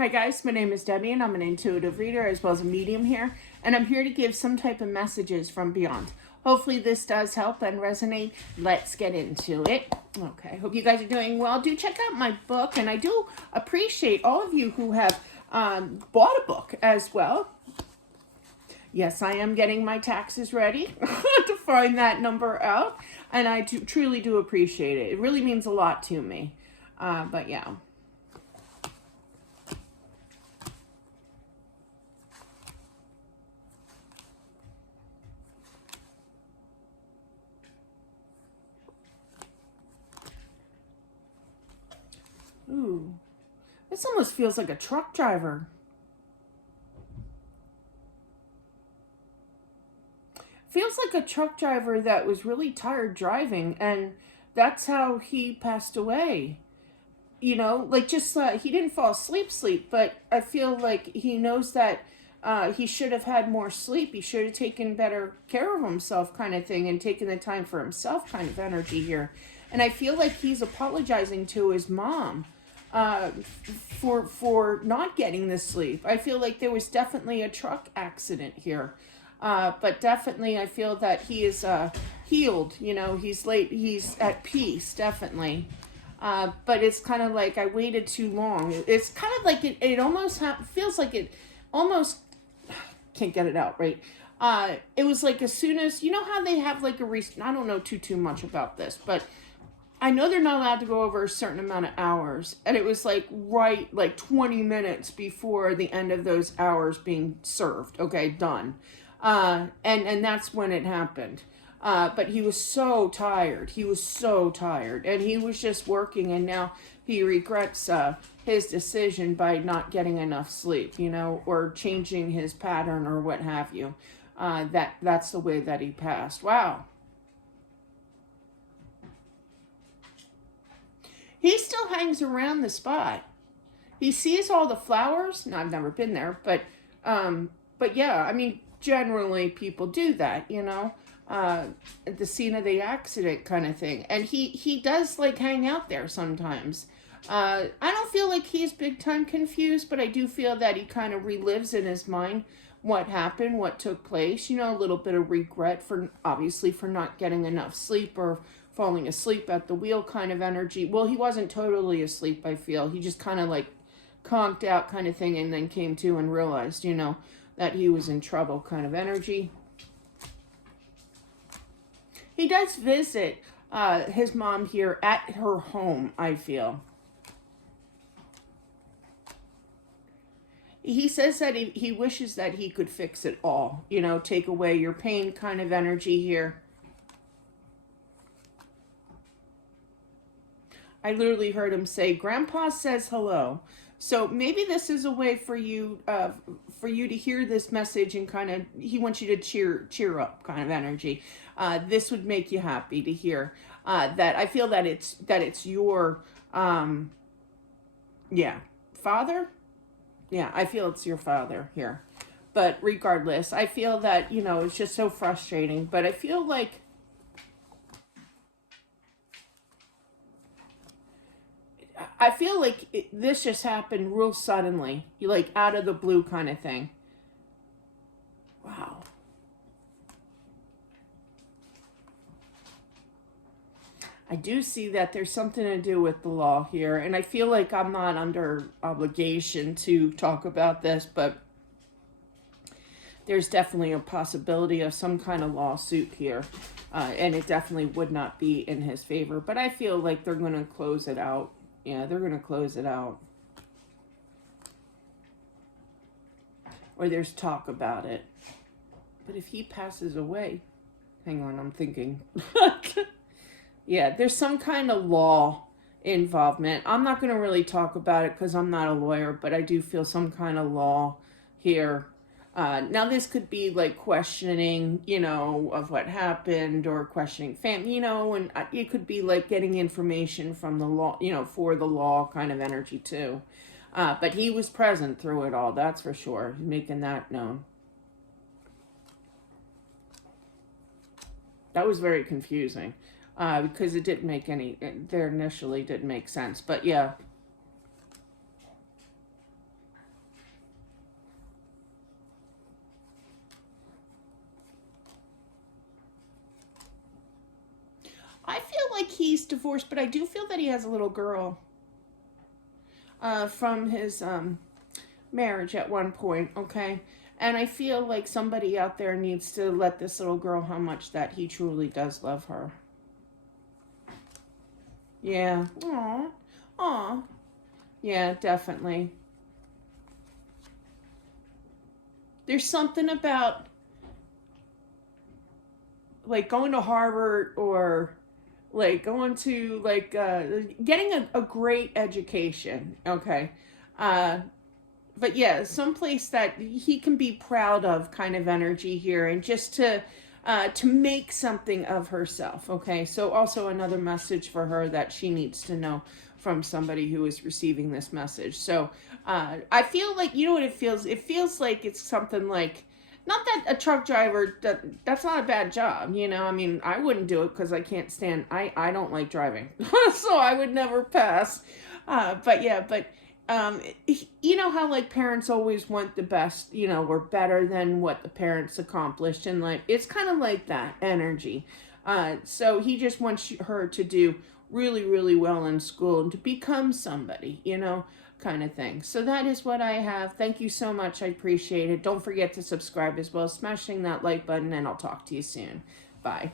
Hi guys, my name is Debbie and I'm an intuitive reader as well as a medium here, and I'm here to give some type of messages from beyond. Hopefully this does help and resonate. Let's get into it. Okay, hope you guys are doing well. Do check out my book, and I do appreciate all of you who have bought a book as well. Yes, I am getting my taxes ready to find that number out, and I truly do appreciate it. It really means a lot to me. But yeah. Ooh, this almost feels like a truck driver. Feels like a truck driver that was really tired driving, and that's how he passed away. You know, like just he didn't fall asleep, but I feel like he knows that he should have had more sleep. He should have taken better care of himself, kind of thing, and taken the time for himself, kind of energy here. And I feel like he's apologizing to his mom for not getting the sleep. I feel like there was definitely a truck accident here. But definitely I feel that he is healed. You know, he's at peace, definitely. But it's kind of like I waited too long. It's kind of like it almost feels like it almost can't get it out right. It was like as soon as, you know how they have like I don't know too much about this, but I know they're not allowed to go over a certain amount of hours, and it was like right like 20 minutes before the end of those hours being served. Okay, done. And that's when it happened. But he was so tired. He was so tired, and he was just working, and now he regrets his decision by not getting enough sleep, you know, or changing his pattern or what have you. That's the way that he passed. Wow. He still hangs around the spot. He sees all the flowers. No, I've never been there, but yeah, I mean, generally people do that, you know, at the scene of the accident kind of thing. And he does like hang out there sometimes. I don't feel like he's big time confused, but I do feel that he kind of relives in his mind what happened, what took place, you know, a little bit of regret for obviously for not getting enough sleep or falling asleep at the wheel kind of energy. Well, he wasn't totally asleep, I feel. He just kind of like conked out kind of thing and then came to and realized, you know, that he was in trouble kind of energy. He does visit his mom here at her home, I feel. He says that he wishes that he could fix it all, you know, take away your pain kind of energy here. I literally heard him say, Grandpa says hello. So maybe this is a way for you to hear this message and kind of, he wants you to cheer up kind of energy. This would make you happy to hear that. I feel that it's your father. Yeah, I feel it's your father here. But regardless, I feel that, you know, it's just so frustrating. But I feel like this just happened real suddenly, like out of the blue kind of thing. Wow. I do see that there's something to do with the law here, and I feel like I'm not under obligation to talk about this, but there's definitely a possibility of some kind of lawsuit here, and it definitely would not be in his favor, but I feel like they're going to close it out. Yeah, they're going to close it out. Or there's talk about it. But if he passes away, hang on, I'm thinking. Yeah, there's some kind of law involvement. I'm not going to really talk about it because I'm not a lawyer, but I do feel some kind of law here. Now this could be like questioning, you know, of what happened, or questioning family, you know, and it could be like getting information from the law, you know, for the law kind of energy too. But he was present through it all, that's for sure, making that known. That was very confusing because it didn't make there initially didn't make sense, but yeah. he's divorced, but I do feel that he has a little girl from his marriage at one point, okay? And I feel like somebody out there needs to let this little girl how much that he truly does love her. Yeah. Aw. Aw. Yeah, definitely. There's something about like going to Harvard or like going to like getting a great education, okay? But yeah, someplace that he can be proud of kind of energy here, and just to make something of herself, okay? So also another message for her that she needs to know from somebody who is receiving this message. So I feel like, you know what it feels? It feels like it's something like, not that a truck driver, that's not a bad job, you know? I mean, I wouldn't do it because I can't stand, I don't like driving. So I would never pass. But yeah, but you know how like parents always want the best, you know, we're better than what the parents accomplished in life. It's kind of like that energy. So he just wants her to do really, really well in school and to become somebody, you know, kind of thing. So that is what I have. Thank you so much. I appreciate it. Don't forget to subscribe as well, smashing that like button, and I'll talk to you soon. Bye.